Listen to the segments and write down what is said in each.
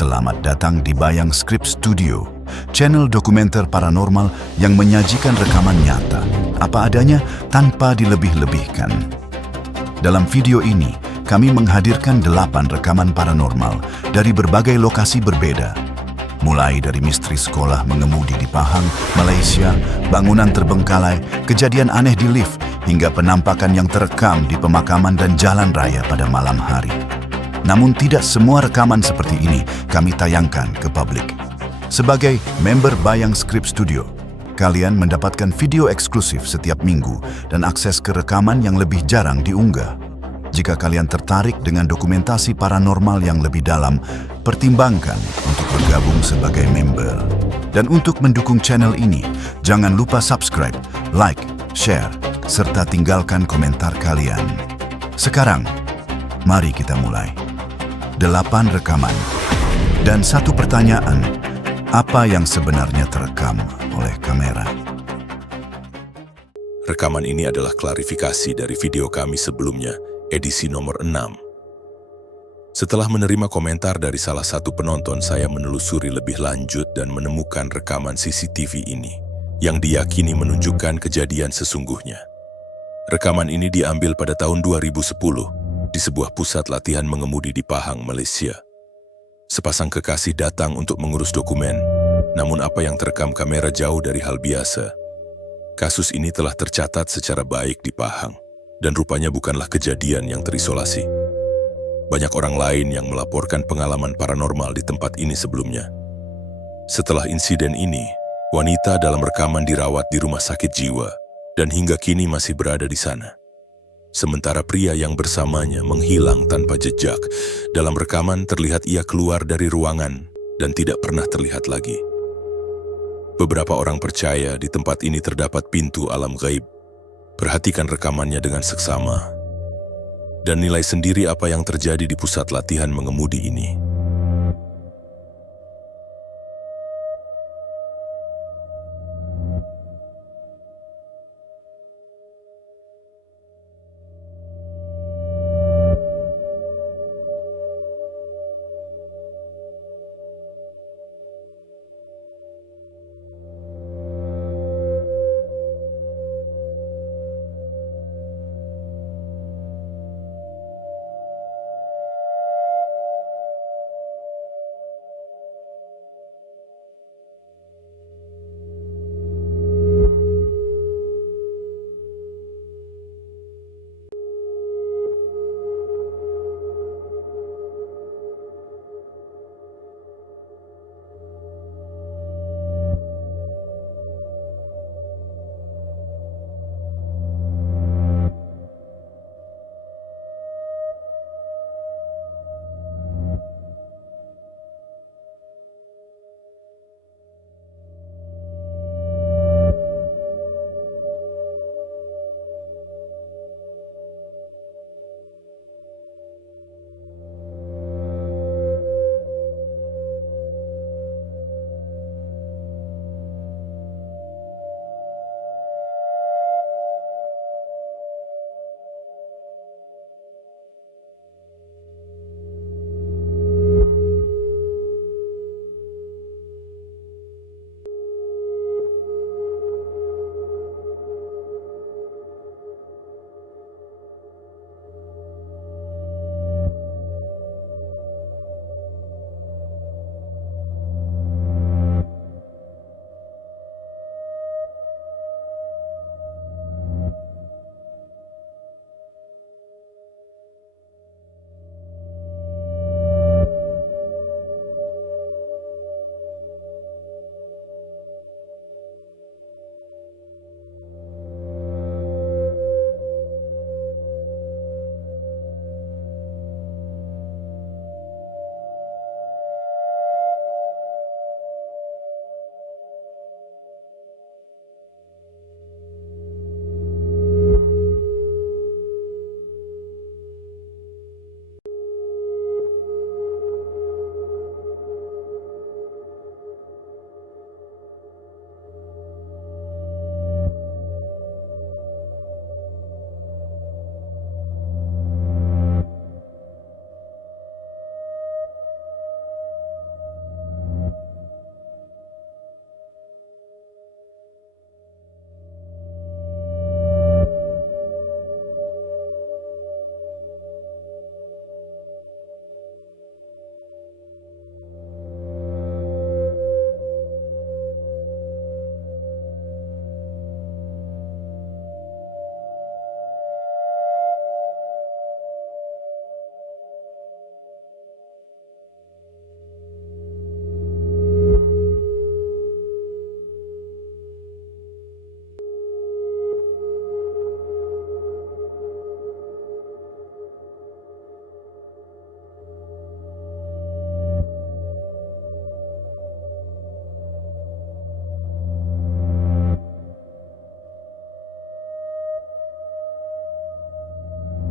Selamat datang di Bayang Script Studio, channel dokumenter paranormal yang menyajikan rekaman nyata, apa adanya tanpa dilebih-lebihkan. Dalam video ini, kami menghadirkan 8 rekaman paranormal dari berbagai lokasi berbeda. Mulai dari misteri sekolah mengemudi di Pahang, Malaysia, bangunan terbengkalai, kejadian aneh di lift, hingga penampakan yang terekam di pemakaman dan jalan raya pada malam hari. Namun tidak semua rekaman seperti ini kami tayangkan ke publik. Sebagai member Bayang Script Studio, kalian mendapatkan video eksklusif setiap minggu dan akses ke rekaman yang lebih jarang diunggah. Jika kalian tertarik dengan dokumentasi paranormal yang lebih dalam, pertimbangkan untuk bergabung sebagai member. Dan untuk mendukung channel ini, jangan lupa subscribe, like, share, serta tinggalkan komentar kalian. Sekarang, mari kita mulai. 8 rekaman dan 1 pertanyaan, apa yang sebenarnya terekam oleh kamera? Rekaman ini adalah klarifikasi dari video kami sebelumnya, edisi nomor 6. Setelah menerima komentar dari salah satu penonton, saya menelusuri lebih lanjut dan menemukan rekaman CCTV ini yang diyakini menunjukkan kejadian sesungguhnya. Rekaman ini diambil pada tahun 2010 di sebuah pusat latihan mengemudi di Pahang, Malaysia. Sepasang kekasih datang untuk mengurus dokumen, namun apa yang terekam kamera jauh dari hal biasa. Kasus ini telah tercatat secara baik di Pahang, dan rupanya bukanlah kejadian yang terisolasi. Banyak orang lain yang melaporkan pengalaman paranormal di tempat ini sebelumnya. Setelah insiden ini, wanita dalam rekaman dirawat di rumah sakit jiwa, dan hingga kini masih berada di sana. Sementara pria yang bersamanya menghilang tanpa jejak. Dalam rekaman terlihat ia keluar dari ruangan dan tidak pernah terlihat lagi. Beberapa orang percaya di tempat ini terdapat pintu alam gaib. Perhatikan rekamannya dengan seksama dan nilai sendiri apa yang terjadi di pusat latihan mengemudi ini.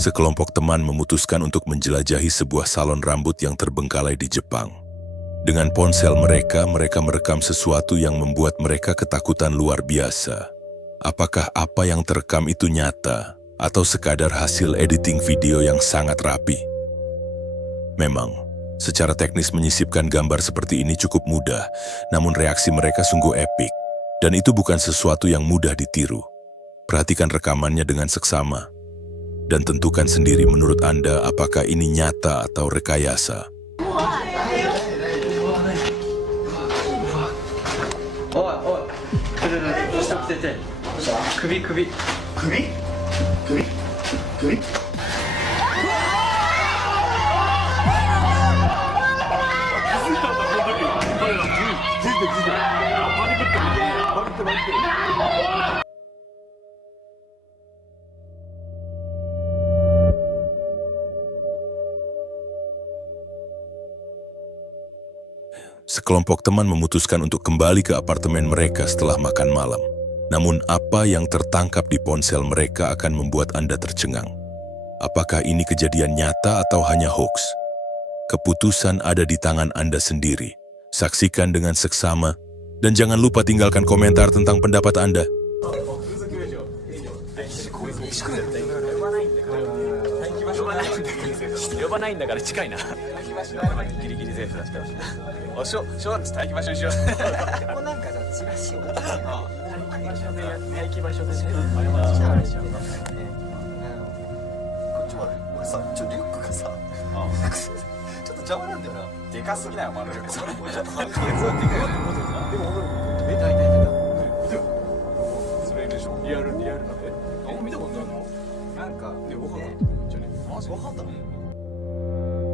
Sekelompok teman memutuskan untuk menjelajahi sebuah salon rambut yang terbengkalai di Jepang. Dengan ponsel mereka merekam sesuatu yang membuat mereka ketakutan luar biasa. Apakah apa yang terekam itu nyata atau sekadar hasil editing video yang sangat rapi? Memang, secara teknis menyisipkan gambar seperti ini cukup mudah, namun reaksi mereka sungguh epik, dan itu bukan sesuatu yang mudah ditiru. Perhatikan rekamannya dengan seksama, dan tentukan sendiri menurut Anda apakah ini nyata atau rekayasa. Sekelompok teman memutuskan untuk kembali ke apartemen mereka setelah makan malam. Namun apa yang tertangkap di ponsel mereka akan membuat Anda tercengang. Apakah ini kejadian nyata atau hanya hoax? Keputusan ada di tangan Anda sendiri. Saksikan dengan seksama, dan jangan lupa tinggalkan komentar tentang pendapat Anda.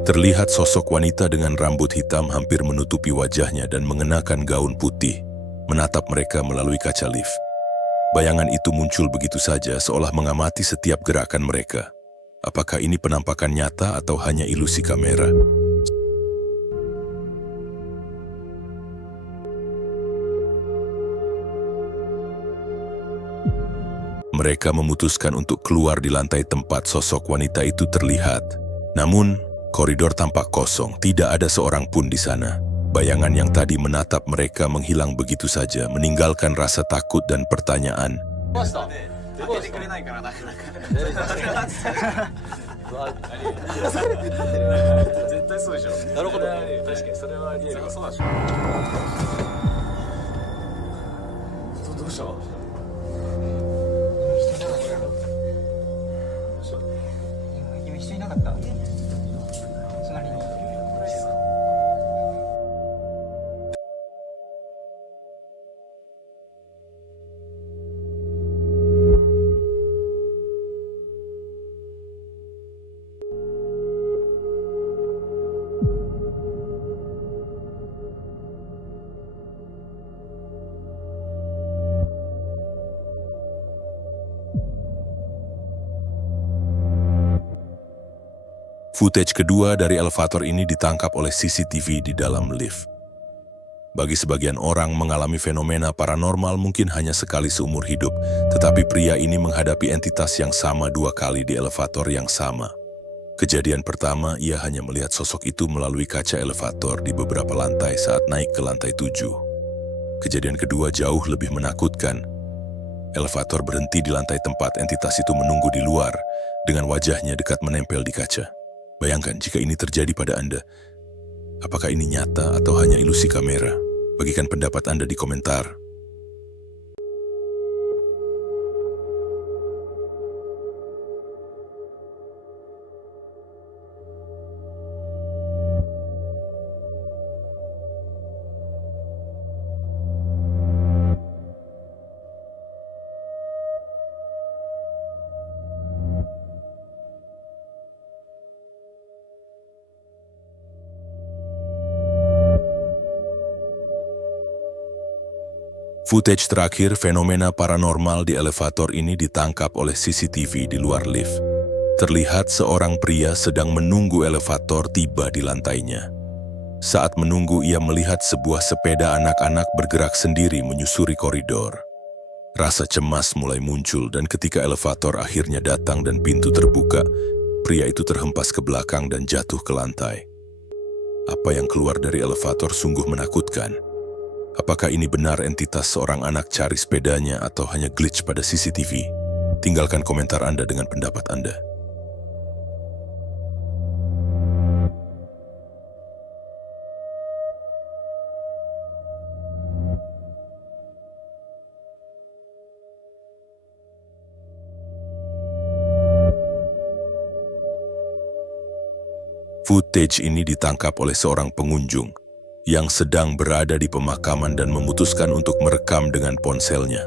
Terlihat sosok wanita dengan rambut hitam hampir menutupi wajahnya dan mengenakan gaun putih, menatap mereka melalui kaca lift. Bayangan itu muncul begitu saja seolah mengamati setiap gerakan mereka. Apakah ini penampakan nyata atau hanya ilusi kamera? Mereka memutuskan untuk keluar di lantai tempat sosok wanita itu terlihat. Namun, koridor tampak kosong, tidak ada seorang pun di sana. Bayangan yang tadi menatap mereka menghilang begitu saja, meninggalkan rasa takut dan pertanyaan. Footage kedua dari elevator ini ditangkap oleh CCTV di dalam lift. Bagi sebagian orang, mengalami fenomena paranormal mungkin hanya sekali seumur hidup, tetapi pria ini menghadapi entitas yang sama 2 kali di elevator yang sama. Kejadian pertama, ia hanya melihat sosok itu melalui kaca elevator di beberapa lantai saat naik ke lantai 7. Kejadian kedua jauh lebih menakutkan. Elevator berhenti di lantai tempat entitas itu menunggu di luar, dengan wajahnya dekat menempel di kaca. Bayangkan jika ini terjadi pada Anda. Apakah ini nyata atau hanya ilusi kamera? Bagikan pendapat Anda di komentar. Footage terakhir fenomena paranormal di elevator ini ditangkap oleh CCTV di luar lift. Terlihat seorang pria sedang menunggu elevator tiba di lantainya. Saat menunggu, ia melihat sebuah sepeda anak-anak bergerak sendiri menyusuri koridor. Rasa cemas mulai muncul dan ketika elevator akhirnya datang dan pintu terbuka, pria itu terhempas ke belakang dan jatuh ke lantai. Apa yang keluar dari elevator sungguh menakutkan. Apakah ini benar entitas seorang anak cari sepedanya atau hanya glitch pada CCTV? Tinggalkan komentar Anda dengan pendapat Anda. Footage ini ditangkap oleh seorang pengunjung yang sedang berada di pemakaman dan memutuskan untuk merekam dengan ponselnya.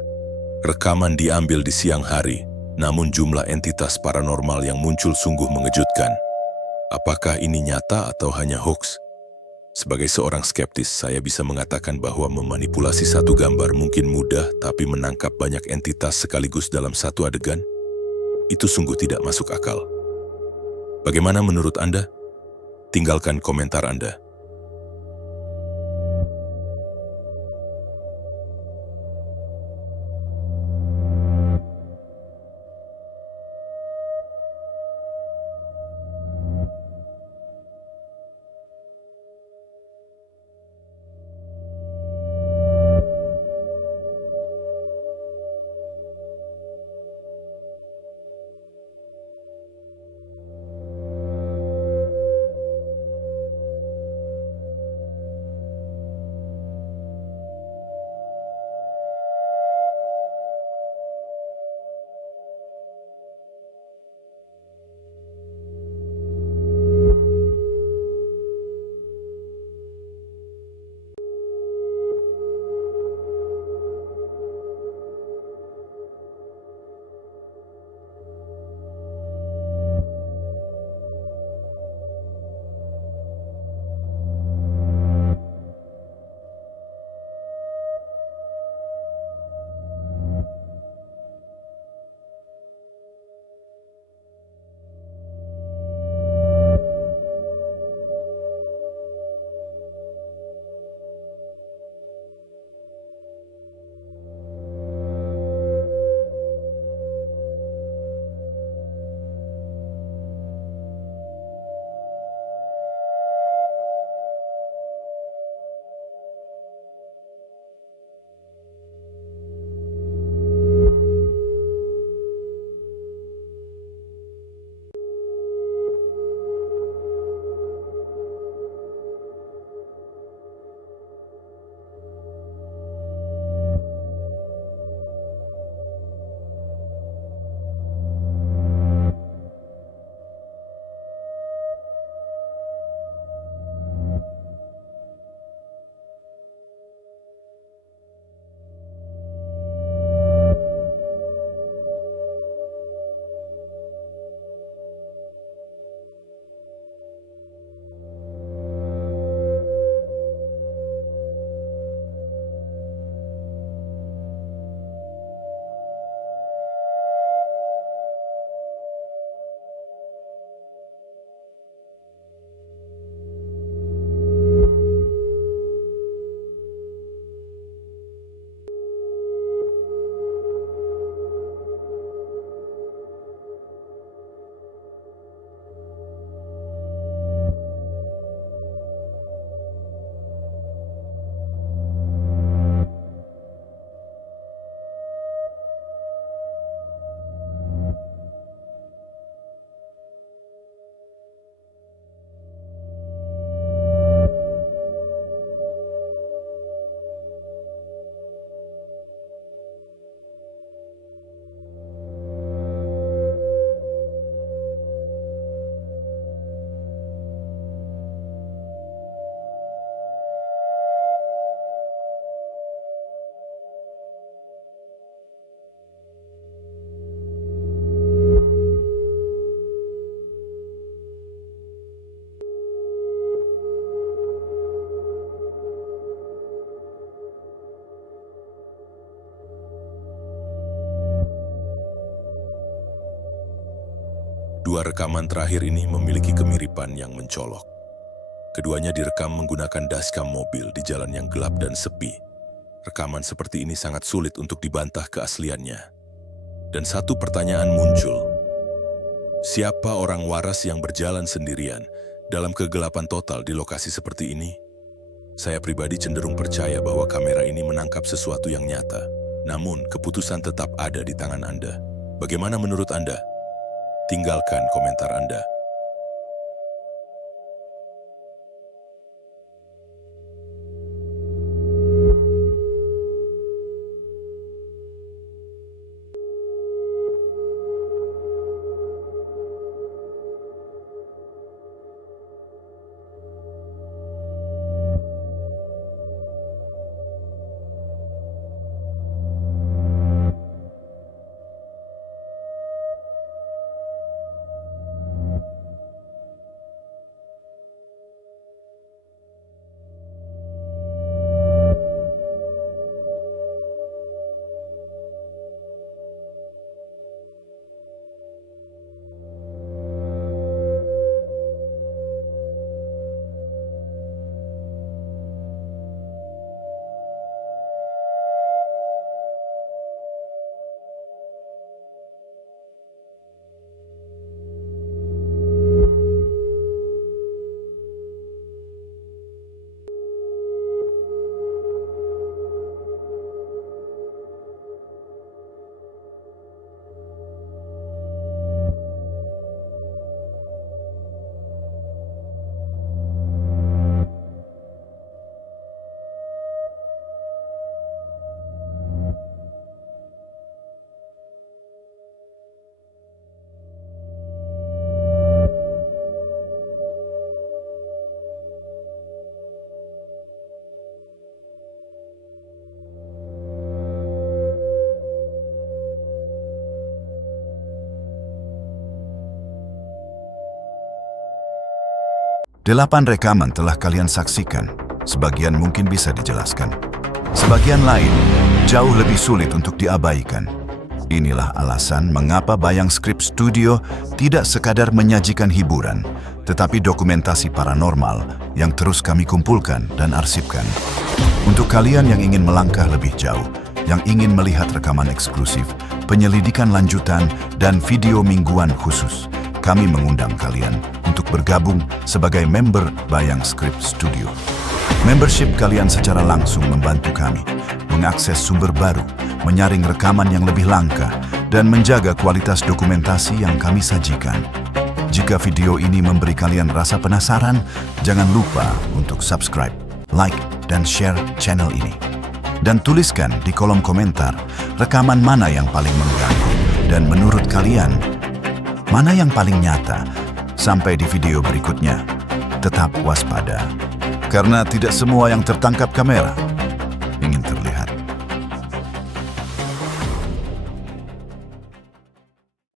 Rekaman diambil di siang hari, namun jumlah entitas paranormal yang muncul sungguh mengejutkan. Apakah ini nyata atau hanya hoax? Sebagai seorang skeptis, saya bisa mengatakan bahwa memanipulasi satu gambar mungkin mudah, tapi menangkap banyak entitas sekaligus dalam satu adegan, itu sungguh tidak masuk akal. Bagaimana menurut Anda? Tinggalkan komentar Anda. Dua rekaman terakhir ini memiliki kemiripan yang mencolok. Keduanya direkam menggunakan dashcam mobil di jalan yang gelap dan sepi. Rekaman seperti ini sangat sulit untuk dibantah keasliannya. Dan satu pertanyaan muncul. Siapa orang waras yang berjalan sendirian dalam kegelapan total di lokasi seperti ini? Saya pribadi cenderung percaya bahwa kamera ini menangkap sesuatu yang nyata. Namun, keputusan tetap ada di tangan Anda. Bagaimana menurut Anda? Tinggalkan komentar Anda. Delapan rekaman telah kalian saksikan. Sebagian mungkin bisa dijelaskan. Sebagian lain jauh lebih sulit untuk diabaikan. Inilah alasan mengapa Bayang Script Studio tidak sekadar menyajikan hiburan, tetapi dokumentasi paranormal yang terus kami kumpulkan dan arsipkan. Untuk kalian yang ingin melangkah lebih jauh, yang ingin melihat rekaman eksklusif, penyelidikan lanjutan, dan video mingguan khusus, kami mengundang kalian untuk bergabung sebagai member Bayang Script Studio. Membership kalian secara langsung membantu kami mengakses sumber baru, menyaring rekaman yang lebih langka, dan menjaga kualitas dokumentasi yang kami sajikan. Jika video ini memberi kalian rasa penasaran, jangan lupa untuk subscribe, like, dan share channel ini. Dan tuliskan di kolom komentar rekaman mana yang paling mengganggu dan menurut kalian mana yang paling nyata. Sampai di video berikutnya, tetap waspada. Karena tidak semua yang tertangkap kamera ingin terlihat.